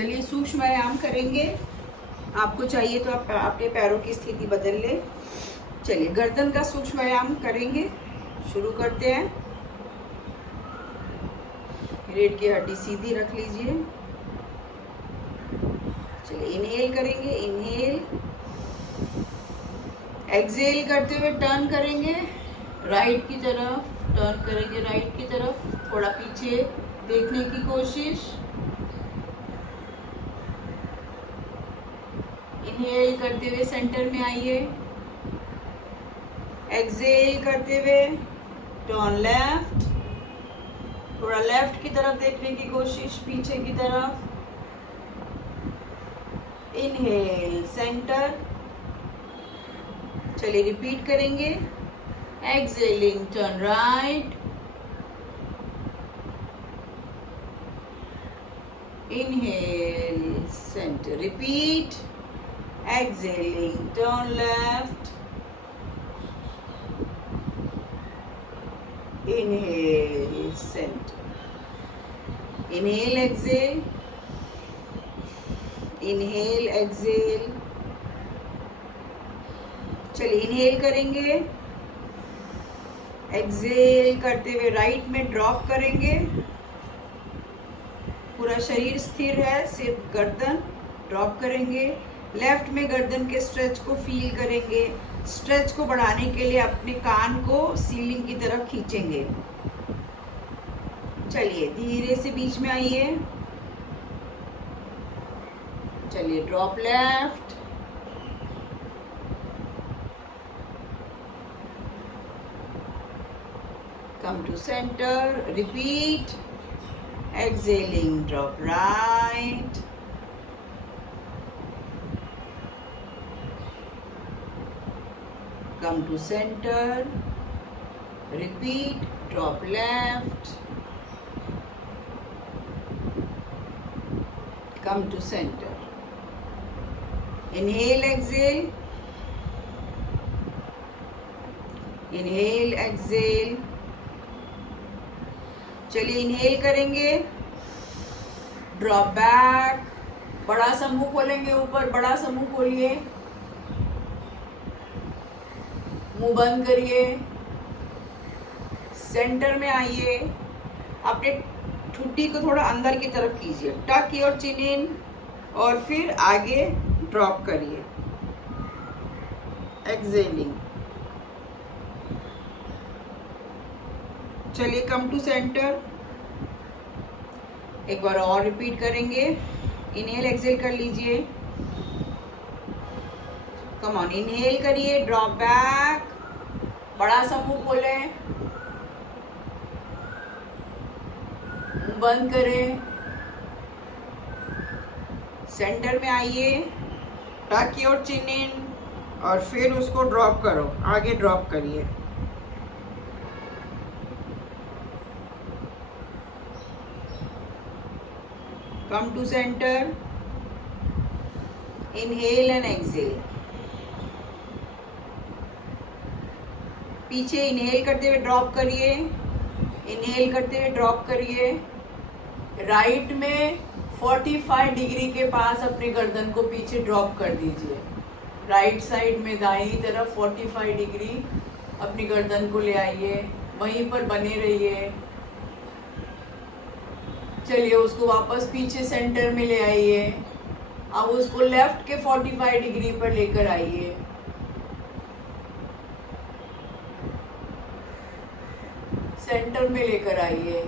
चलिए सूक्ष्म व्यायाम करेंगे। आपको चाहिए तो आप अपने पैरों की स्थिति बदल ले। चलिए गर्दन का सूक्ष्म व्यायाम करेंगे, शुरू करते हैं। रीढ़ की हड्डी सीधी रख लीजिए। चलिए इनहेल करेंगे, इनहेल। एक्सहेल करते हुए टर्न करेंगे राइट की तरफ, टर्न करेंगे राइट की तरफ, थोड़ा पीछे देखने की कोशिश। इनहेल करते हुए सेंटर में आइए। एक्सहेल करते हुए टर्न लेफ्ट, थोड़ा लेफ्ट की तरफ देखने की कोशिश, पीछे की तरफ। Inhale centre. चलिए रिपीट करेंगे। Exhaling turn right, inhale centre, repeat. Exhaling turn left, inhale centre, inhale exhale, inhale exhale. चलिए इनहेल करेंगे, एक्सहेल करते हुए राइट में ड्रॉप करेंगे। पूरा शरीर स्थिर है, सिर्फ गर्दन ड्रॉप करेंगे। लेफ्ट में गर्दन के स्ट्रेच को फील करेंगे। स्ट्रेच को बढ़ाने के लिए अपने कान को सीलिंग की तरफ खींचेंगे। चलिए धीरे से बीच में आइए। चलिए drop left, come to center, repeat. Exhaling, drop right, come to center, repeat. Drop left, come to center. Inhale, exhale, inhale, exhale. चलिए इनहेल करेंगे, ड्रॉप बैक, बड़ा सा मुंह खोलेंगे ऊपर, बड़ा सा मुंह खोलिए, मुंह बंद करिए। सेंटर में आइए, अपने ठुड्डी को थोड़ा अंदर की तरफ कीजिए, टक योर चिन इन, और फिर आगे ड्रॉप करिए। एक्सहेलिंग। चलिए कम टू सेंटर, एक बार और रिपीट करेंगे। इनहेल एक्सहेल कर लीजिए। कम ऑन, इनहेल करिए, ड्रॉप बैक, बड़ा सा मुंह खोलें, मुंह बंद करें। सेंटर में आइए, टक योर चिन इन, और फिर उसको ड्रॉप करो, आगे ड्रॉप करिए। Come to center, inhale and exhale. पीछे इनहेल करते हुए ड्रॉप करिए, इनहेल करते हुए ड्रॉप करिए। राइट में 45 डिग्री के पास अपने गर्दन को पीछे ड्रॉप कर दीजिए। राइट साइड में दाईं तरफ 45 डिग्री अपनी गर्दन को ले आइए, वहीं पर बने रहिए। चलिए उसको वापस पीछे सेंटर में ले आइए। अब उसको लेफ्ट के 45 डिग्री पर लेकर आइए। सेंटर में लेकर आइए।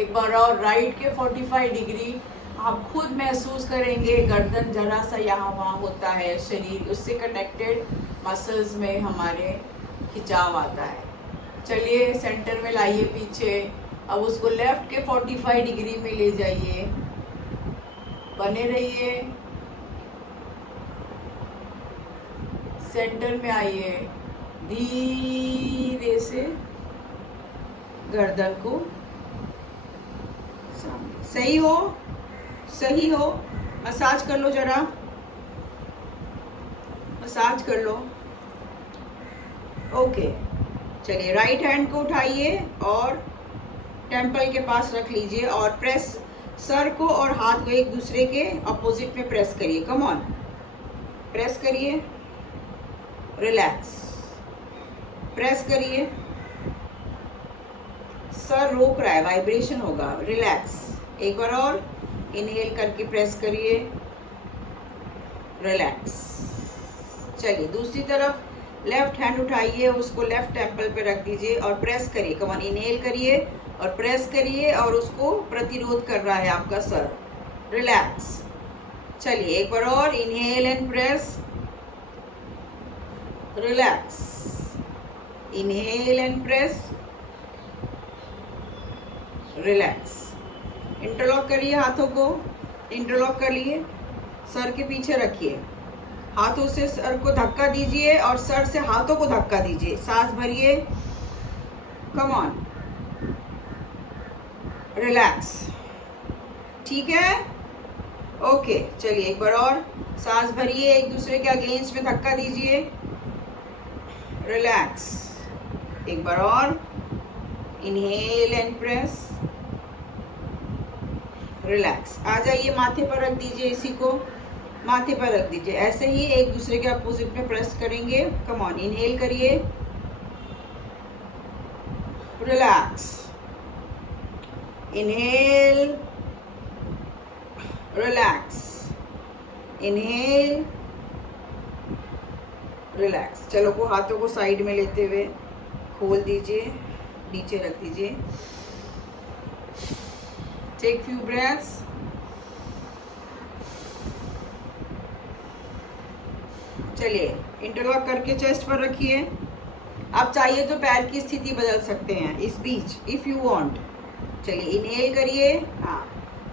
एक बार और राइट के 45 डिग्री। आप खुद महसूस करेंगे गर्दन जरा सा यहाँ वहाँ होता है, शरीर उससे कनेक्टेड मसल्स में हमारे खिंचाव आता है। चलिए सेंटर में लाइए पीछे। अब उसको लेफ्ट के 45 डिग्री में ले जाइए, बने रहिए। सेंटर में आइए, धीरे से गर्दन को सामने। सही हो, सही हो। मसाज कर लो, जरा मसाज कर लो। ओके, चलिए राइट हैंड को उठाइए और टेम्पल के पास रख लीजिए और प्रेस सर को और हाथ को एक दूसरे के अपोजिट में प्रेस करिए, कम ऑन, प्रेस करिए, रिलैक्स, प्रेस करिए, सर रोक रहा है, वाइब्रेशन होगा, रिलैक्स, एक बार और इनहेल करके प्रेस करिए, रिलैक्स। चलिए दूसरी तरफ लेफ्ट हैंड उठाइए, उसको लेफ्ट टेम्पल पे रख दीजिए और प्रेस करिए, कम ऑन, इनहेल करिए और प्रेस करिए और उसको प्रतिरोध कर रहा है आपका सर, रिलैक्स। चलिए एक बार और inhale and press, relax, inhale and press, relax. Interlock करिए हाथों को, इंटरलॉक कर लिए, सर के पीछे रखिए, हाथों से सर को धक्का दीजिए और सर से हाथों को धक्का दीजिए, सांस भरिए, कम ऑन, रिलैक्स, ठीक है, ओके। चलिए एक बार और सांस भरिए, एक दूसरे के अगेंस्ट में धक्का दीजिए, रिलैक्स, एक बार और इनहेल एंड प्रेस, रिलैक्स। आ जाइए, माथे पर रख दीजिए, इसी को माथे पर रख दीजिए, ऐसे ही एक दूसरे के अपोजिट में प्रेस करेंगे, कम ऑन, इनहेल करिए, relax, inhale, relax, inhale, relax. चलो को हाथों को साइड में लेते हुए खोल दीजिए, नीचे रख दीजिए, टेक फ्यू ब्रेथ्स, चलिए इंटरलॉक करके चेस्ट पर रखिए। आप चाहिए तो पैर की स्थिति बदल सकते हैं इस बीच, इफ यू वांट। चलिए इनहेल करिए, हाँ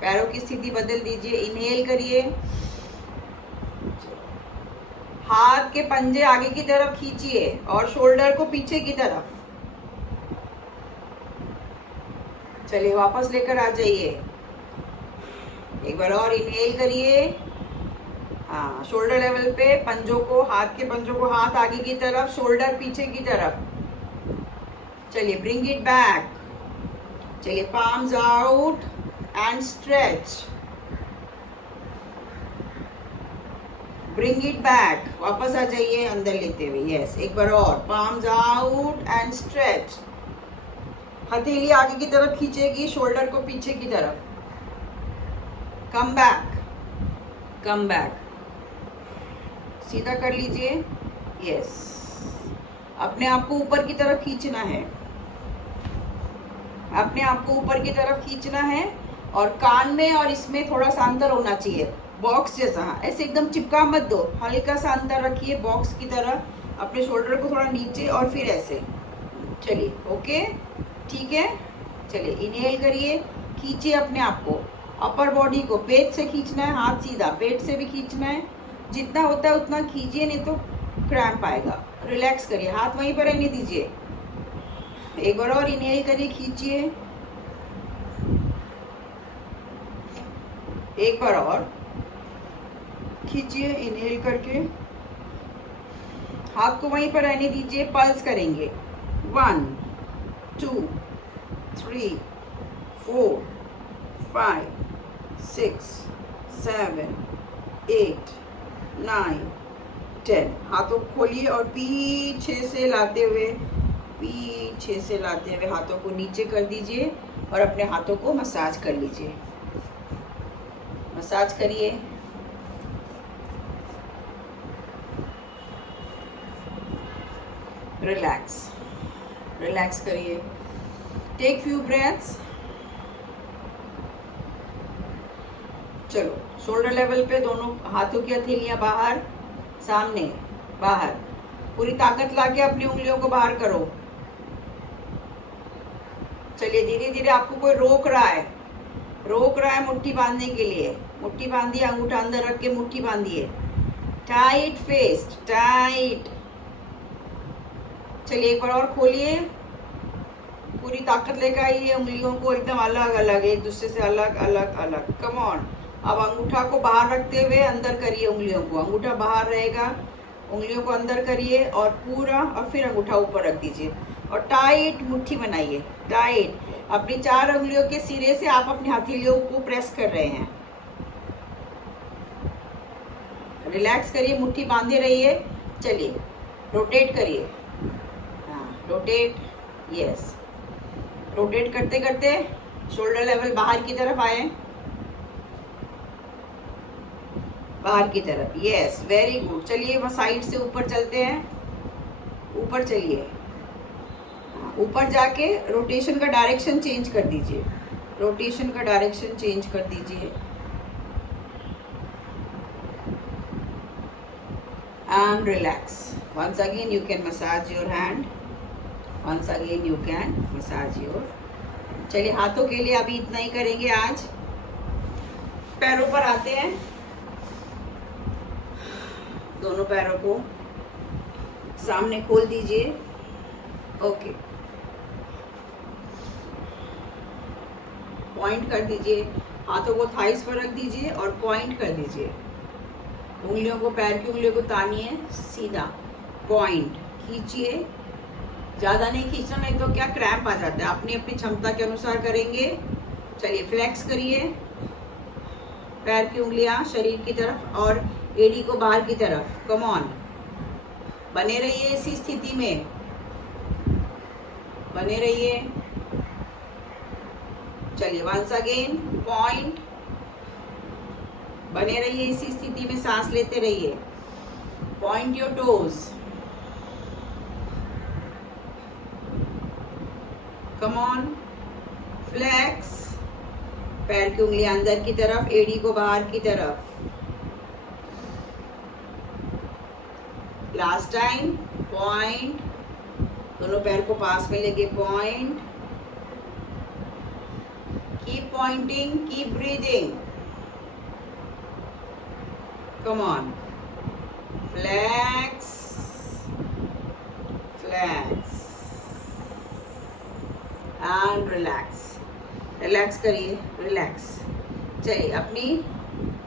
पैरों की स्थिति बदल दीजिए, इनहेल करिए, हाथ के पंजे आगे की तरफ खींचिए और शोल्डर को पीछे की तरफ। चलिए वापस लेकर आ जाइए, एक बार और इनहेल करिए, हाँ शोल्डर लेवल पे पंजों को, हाथ के पंजों को, हाथ आगे की तरफ, शोल्डर पीछे की तरफ। चलिए ब्रिंग इट बैक, चलिए palms out and stretch, bring it back, वापस आ जाइए अंदर लेते हुए, यस एक बार और, पाम्स आउट एंड स्ट्रेच, हथेली आगे की तरफ खींचेगी, शोल्डर को पीछे की तरफ, कम बैक, कम बैक, सीधा कर लीजिए, यस, अपने आप को ऊपर की तरफ खींचना है, अपने आप को ऊपर की तरफ खींचना है और कान में और इसमें थोड़ा सा अंतर होना चाहिए, बॉक्स जैसा, ऐसे एकदम चिपका मत दो, हल्का सा अंतर रखिए बॉक्स की तरह, अपने शोल्डर को थोड़ा नीचे और फिर ऐसे। चलिए ओके, ठीक है, चलिए इनहेल करिए, खींचिए अपने आप को, अपर बॉडी को पेट से खींचना है, हाथ सीधा, पेट से भी खींचना है, जितना होता है उतना खींचिए, नहीं तो क्रैम्प आएगा। रिलैक्स करिए, हाथ वहीं पर रहने दीजिए, एक बार और इनहेल करिए, खींचिए, एक बार और खींचिए, इनहेल करके, हाथ को वहीं पर रहने दीजिए, पल्स करेंगे, 1 2 3 4 5 6 7 8 9 10, हाथों को खोलिए और पीछे से लाते हुए, पीछे से लाते हुए हाथों को नीचे कर दीजिए और अपने हाथों को मसाज कर लीजिए, मसाज करिए, रिलैक्स, रिलैक्स करिए, टेक फ्यू ब्रेथ्स। चलो शोल्डर लेवल पे दोनों हाथों की हथेलियां बाहर, सामने, बाहर, पूरी ताकत लाके अपनी उंगलियों को बाहर करो। चलिए धीरे धीरे, आपको कोई रोक रहा है मुट्ठी बांधने के लिए, मुट्ठी बांधिए, अंगूठा अंदर रख के मुट्ठी बांधिए, टाइट फेस्ट, टाइट। चलिए एक बार और खोलिए, पूरी ताकत लेकर आइए, उंगलियों को एकदम अलग अलग, एक दूसरे से अलग अलग अलग, कम ऑन। अब अंगूठा को बाहर रखते हुए अंदर करिए उंगलियों को, अंगूठा बाहर रहेगा, उंगलियों को अंदर करिए और पूरा, और फिर अंगूठा ऊपर रख दीजिए और टाइट मुट्ठी बनाइए, टाइट। अपनी 4 उंगलियों के सिरे से आप अपनी हथेलियों को प्रेस कर रहे हैं। रिलैक्स करिए, मुट्ठी बांधे रहिए। चलिए रोटेट करिए, हाँ रोटेट, यस। रोटेट करते करते शोल्डर लेवल बाहर की तरफ आए, बाहर की तरफ, यस वेरी गुड। चलिए वह साइड से ऊपर चलते हैं, ऊपर चलिए। ऊपर जाके रोटेशन का डायरेक्शन चेंज कर दीजिए, रोटेशन का डायरेक्शन चेंज कर दीजिए। And relax. Once again you can massage your hand, once again you can massage your. चलिए हाथों के लिए अभी इतना ही करेंगे आज। पैरों पर आते हैं, दोनों पैरों को सामने खोल दीजिए, ओके। पॉइंट कर दीजिए, हाथों को थाइस पर रख दीजिए और पॉइंट कर दीजिए। उंगलियों को, पैर की उंगलियों को तानिए सीधा, पॉइंट खींचिए। ज़्यादा नहीं खींचना, नहीं तो क्या क्रैम्प आ जाता है। अपनी अपनी क्षमता के अनुसार करेंगे। चलिए फ्लेक्स करिए पैर की उंगलियां शरीर की तरफ और एड़ी को बाहर की तरफ। कम ऑन, बने रहिए इसी स्थिति में, बने रहिए। चलिए वंस अगेन पॉइंट, बने रहिए इसी स्थिति में, सांस लेते रहिए। Point your toes, come on, flex. पैर की उंगलियां अंदर की तरफ, एड़ी को बाहर की तरफ। लास्ट टाइम, पॉइंट, दोनों पैर को पास में लेके point. Keep pointing, keep breathing, come on, flex, flex and relax. Relax करिए, रिलैक्स। चलिए अपनी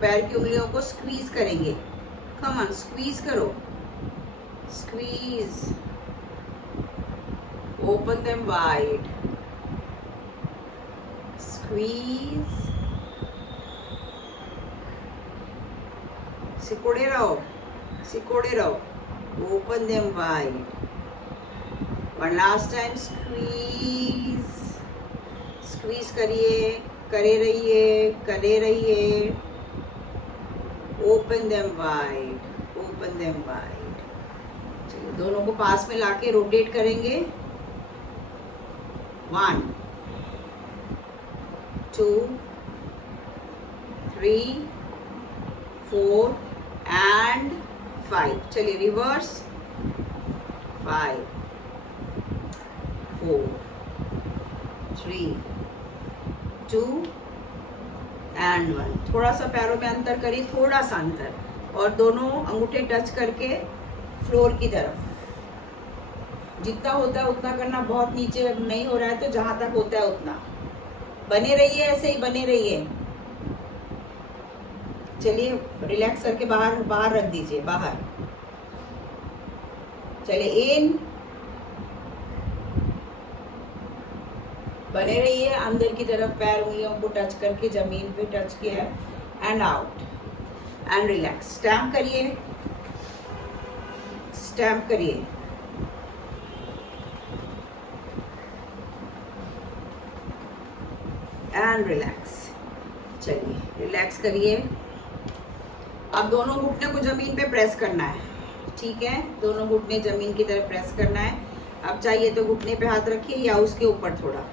पैर की उंगलियों को स्क्वीज करेंगे। कम ऑन, स्क्वीज करो, squeeze, open them wide, squeeze, सिकोड़े रहो, सिकोड़े रहो, open them wide. One last time, squeeze, squeeze करिए, करे रहिए, करे रहिए, open them wide, open them wide. चलिए दोनों को पास में लाके रोटेट करेंगे। 1 2 3 4 एंड 5। चलिए रिवर्स, 5 4 3 2 एंड 1। थोड़ा सा पैरों में अंतर करिए, थोड़ा सा अंतर, और दोनों अंगूठे टच करके फ्लोर की तरफ। जितना होता है उतना करना, बहुत नीचे नहीं हो रहा है तो जहां तक होता है उतना। बने रहिए, ऐसे ही बने रहिए। चलिए रिलैक्स करके बाहर बाहर रख दीजिए, बाहर। चलिए इन, बने रहिए अंदर की तरफ, पैर उंगलियों को टच करके जमीन पे टच किया है, and out and relax. Stamp करिए, स्टैम्प करिए, एंड रिलैक्स। चलिए रिलैक्स करिए। अब दोनों घुटने को जमीन पे प्रेस करना है, ठीक है। दोनों घुटने जमीन की तरफ प्रेस करना है। अब चाहिए तो घुटने पे हाथ रखिए या उसके ऊपर थोड़ा।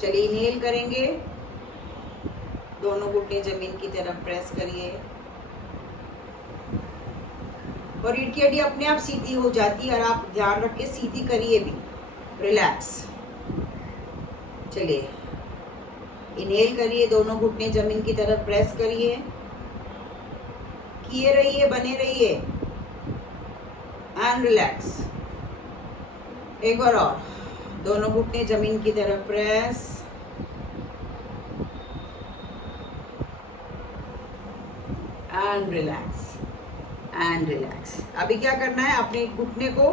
चलिए इनहेल करेंगे, दोनों घुटने जमीन की तरफ प्रेस करिए और रीढ़ की हड्डी अपने आप सीधी हो जाती है, और आप ध्यान रख के सीधी करिए भी। रिलैक्स। चलिए इनहेल करिए, दोनों घुटने जमीन की तरफ प्रेस करिए, किए रहिए, बने रहिए, एंड रिलैक्स। एक बार और, दोनों घुटने जमीन की तरफ press, and relax, and relax. अभी क्या करना है, अपने घुटने को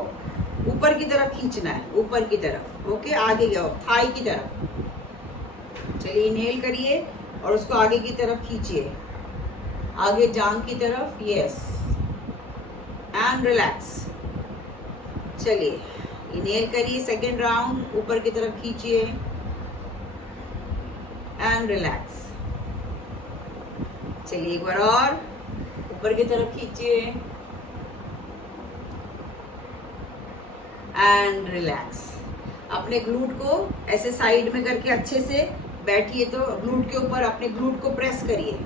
ऊपर की तरफ खींचना है, ऊपर की तरफ, ओके। आगे जाओ, थाई की तरफ, चलिए इनहेल करिए और उसको आगे की तरफ खींचिए, आगे जांघ की तरफ, यस, एंड रिलैक्स। चलिए इनहेल करिए, सेकेंड राउंड, ऊपर की तरफ खींचिए एंड रिलैक्स। चलिए एक बार और, ऊपर की तरफ खींचिए एंड रिलैक्स। अपने ग्लूट को ऐसे साइड में करके अच्छे से बैठिए, तो ग्लूट के ऊपर अपने ग्लूट को प्रेस करिए,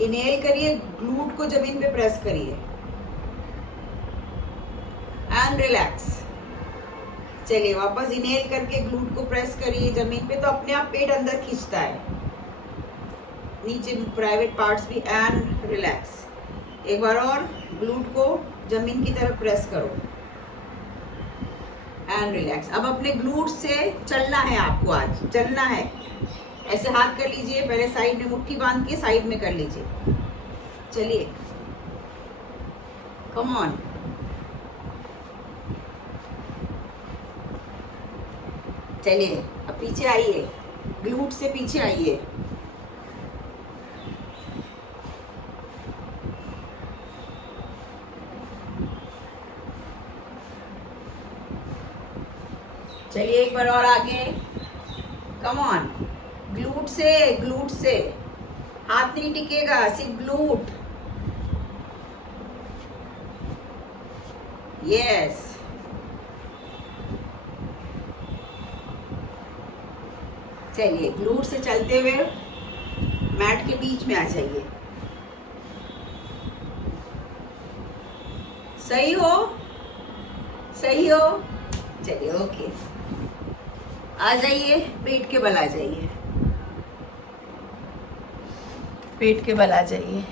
इनहेल करिए, ग्लूट को जमीन पे प्रेस करिए एंड रिलैक्स। चलिए वापस इनहेल करके ग्लूट को प्रेस करिए जमीन पे, तो अपने आप पेट अंदर खींचता है, नीचे प्राइवेट पार्ट्स भी, एंड रिलैक्स। एक बार और, ग्लूट को जमीन की तरफ प्रेस करो एंड रिलैक्स। अब अपने ग्लूट से चलना है आपको, आज चलना है। ऐसे हाथ कर लीजिए, पहले साइड में मुट्ठी बांध के साइड में कर लीजिए। चलिए कम ऑन, चलिए अब पीछे आइए, ग्लूट से पीछे आइए, चलिए एक बार और आगे, कम ऑन, ग्लूट से हाथ नहीं टिकेगा, सिर्फ ग्लूट, यस। चलिए ग्लूट से चलते हुए मैट के बीच में आ जाइए, सही हो, सही हो, चलिए ओके, आ जाइए, पेट के बल आ जाइए, पेट के बल आ जाइए।